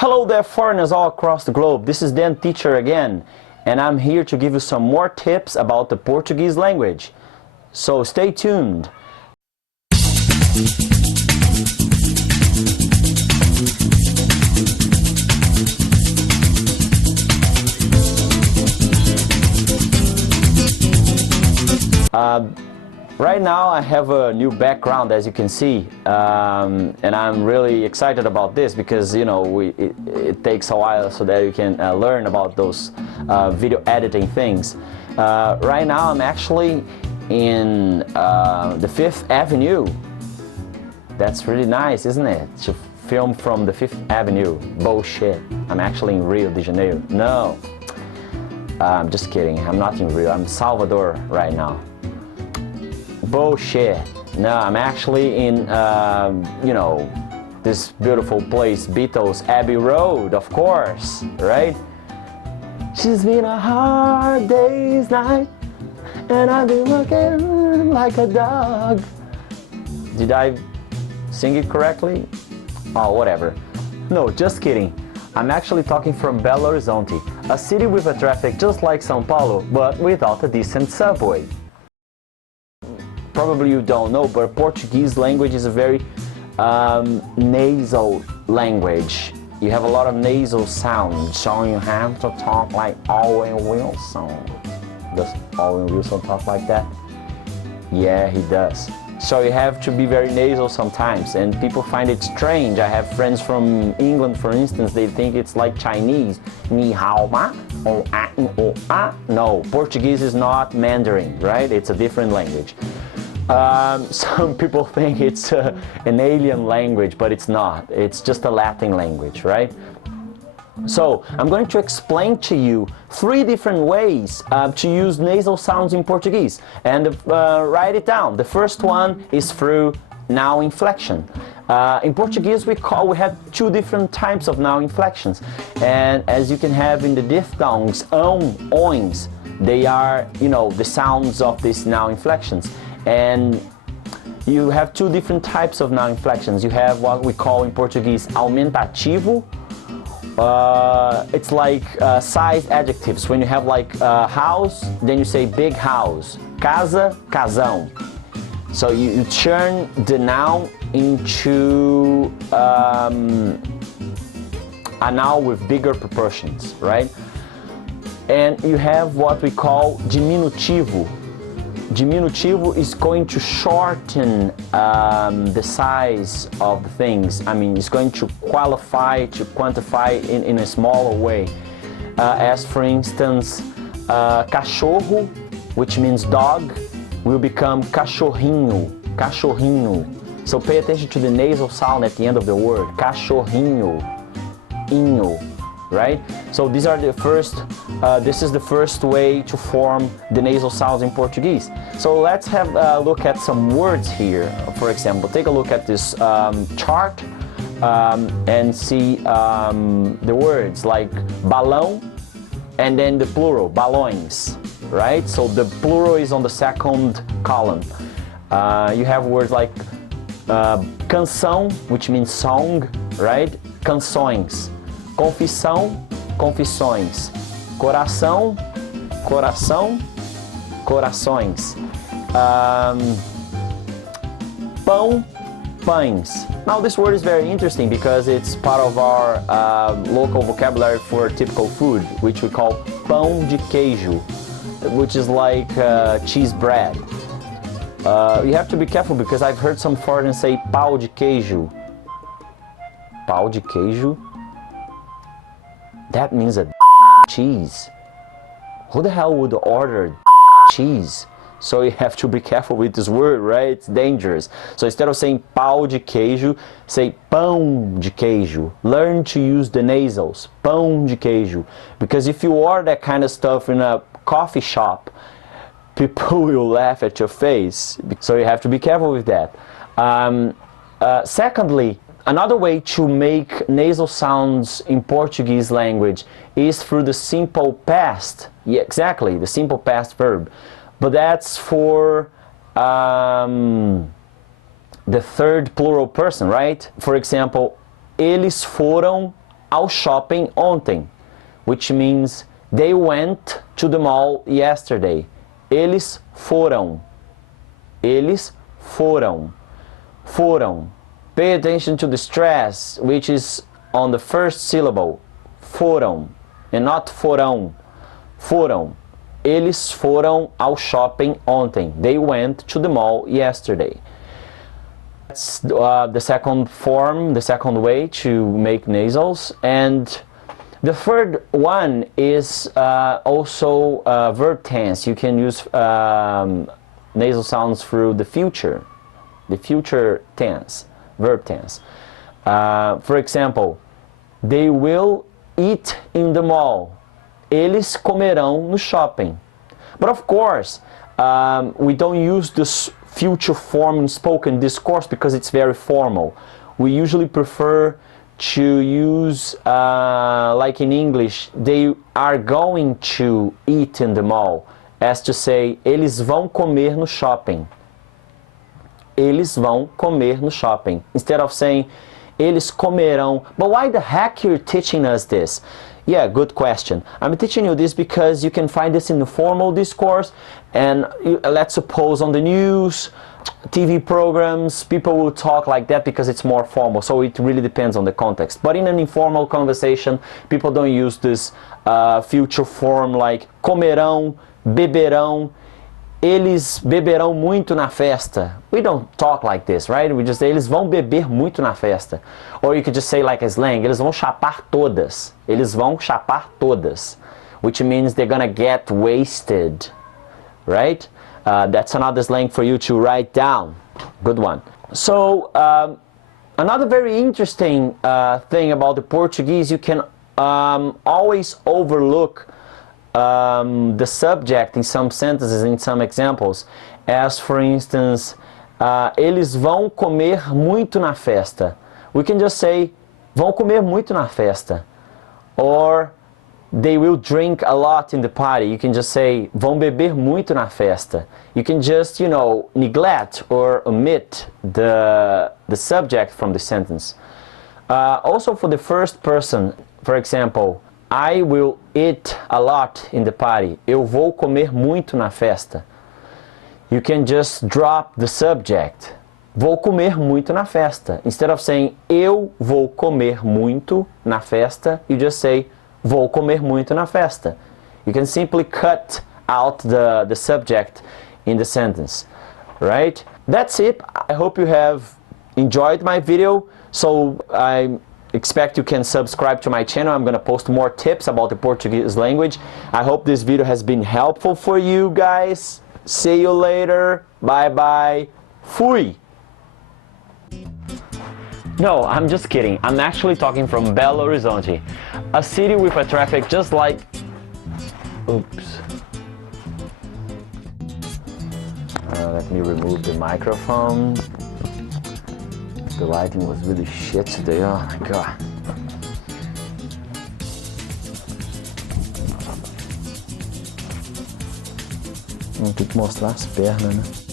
Hello there, foreigners all across the globe. This is Dan Teacher again, and I'm here to give you some more tips about the Portuguese language. So stay tuned. Right now I have a new background, as you can see, and I'm really excited about this because, you know, it takes a while so that you can learn about those video editing things. Right now I'm actually in the Fifth Avenue. That's really nice, isn't it? To film from the Fifth Avenue. Bullshit. I'm actually in Rio de Janeiro. No, I'm just kidding. I'm not in Rio. I'm in Salvador right now. Bullshit. No, I'm actually in, you know, this beautiful place, Beatles Abbey Road, of course, right? She's been a hard day's night, and I've been looking like a dog. Did I sing it correctly? Oh, whatever. No, just kidding. I'm actually talking from Belo Horizonte, a city with a traffic just like São Paulo, but without a decent subway. Probably you don't know, but Portuguese language is a very nasal language. You have a lot of nasal sounds, so you have to talk like Owen Wilson. Does Owen Wilson talk like that? Yeah, he does. So you have to be very nasal sometimes, and people find it strange. I have friends from England, for instance, they think it's like Chinese. Ni hao ma, o a, o a. No, Portuguese is not Mandarin, right? It's a different language. Some people think it's an alien language, but it's not. It's just a Latin language, right? So I'm going to explain to you 3 different ways to use nasal sounds in Portuguese, and write it down. The first one is through noun inflection. In Portuguese we have 2 different types of noun inflections, and as you can have in the diphthongs, oins, they are, you know, the sounds of these noun inflections. And you have 2 different types of noun inflections. You have what we call in Portuguese aumentativo. It's like size adjectives. When you have like house, then you say big house. Casa, casão. So you turn the noun into a noun with bigger proportions, right? And you have what we call diminutivo. Diminutivo is going to shorten the size of the things. I mean, it's going to qualify, to quantify in a smaller way. As for instance, cachorro, which means dog, will become cachorrinho, cachorrinho. So pay attention to the nasal sound at the end of the word, cachorrinho, inho. Right? So these are the first, this is the first way to form the nasal sounds in Portuguese. So let's have a look at some words here. For example, take a look at this chart and see the words like balão and then the plural, balões, right? So the plural is on the second column. You have words like canção, which means song, right? Casões. Confissão, confissões. Coração, coração, corações. Pão, pães. Now this word is very interesting because it's part of our local vocabulary for typical food, which we call pão de queijo, which is like cheese bread. You have to be careful because I've heard some foreigners say pau de queijo. Pau de queijo? That means a cheese. Who the hell would order cheese? So you have to be careful with this word, right? It's dangerous. So instead of saying pau de queijo, say pão de queijo. Learn to use the nasals. Pão de queijo. Because if you order that kind of stuff in a coffee shop, people will laugh at your face. So you have to be careful with that. Secondly, another way to make nasal sounds in Portuguese language is through the simple past. Yeah, exactly, the simple past verb. But that's for the third plural person, right? For example, eles foram ao shopping ontem, which means they went to the mall yesterday. Eles foram. Eles foram. Foram. Pay attention to the stress, which is on the first syllable. Foram, and not forão. Foram. Eles foram ao shopping ontem. They went to the mall yesterday. That's the second form, the second way to make nasals. And the third one is also verb tense. You can use nasal sounds through the future tense, verb tense. For example, they will eat in the mall. Eles comerão no shopping. But of course, we don't use this future form in spoken discourse because it's very formal. We usually prefer to use, like in English, they are going to eat in the mall, as to say, eles vão comer no shopping. Eles vão comer no shopping. Instead of saying, eles comerão. But why the heck you're teaching us this? Yeah, good question. I'm teaching you this because you can find this in the formal discourse, and let's suppose on the news, TV programs, people will talk like that because it's more formal, so it really depends on the context. But in an informal conversation, people don't use this future form like comerão, beberão, eles beberão muito na festa. We don't talk like this, right? We just say, eles vão beber muito na festa. Or you could just say like a slang, eles vão chapar todas. Eles vão chapar todas. Which means they're gonna get wasted, right? That's another slang for you to write down. Good one. So, another very interesting thing about the Portuguese, you can always overlook the subject in some sentences, in some examples, as for instance, eles vão comer muito na festa. We can just say, vão comer muito na festa. Or, they will drink a lot in the party. You can just say, vão beber muito na festa. You can just, you know, neglect or omit the subject from the sentence. Also for the first person, for example, I will eat a lot in the party. Eu vou comer muito na festa. You can just drop the subject. Vou comer muito na festa. Instead of saying eu vou comer muito na festa, you just say vou comer muito na festa. You can simply cut out the subject in the sentence, right? That's it. I hope you have enjoyed my video. So I expect you can subscribe to my channel. I'm gonna post more tips about the Portuguese language. I hope this video has been helpful for you guys. See you later. Bye bye. Fui. No, I'm just kidding. I'm actually talking from Belo Horizonte, a city with a traffic just like... Oops. Let me remove the microphone. The lighting was really shit today. Oh my god. Tem que mostrar as pernas, né?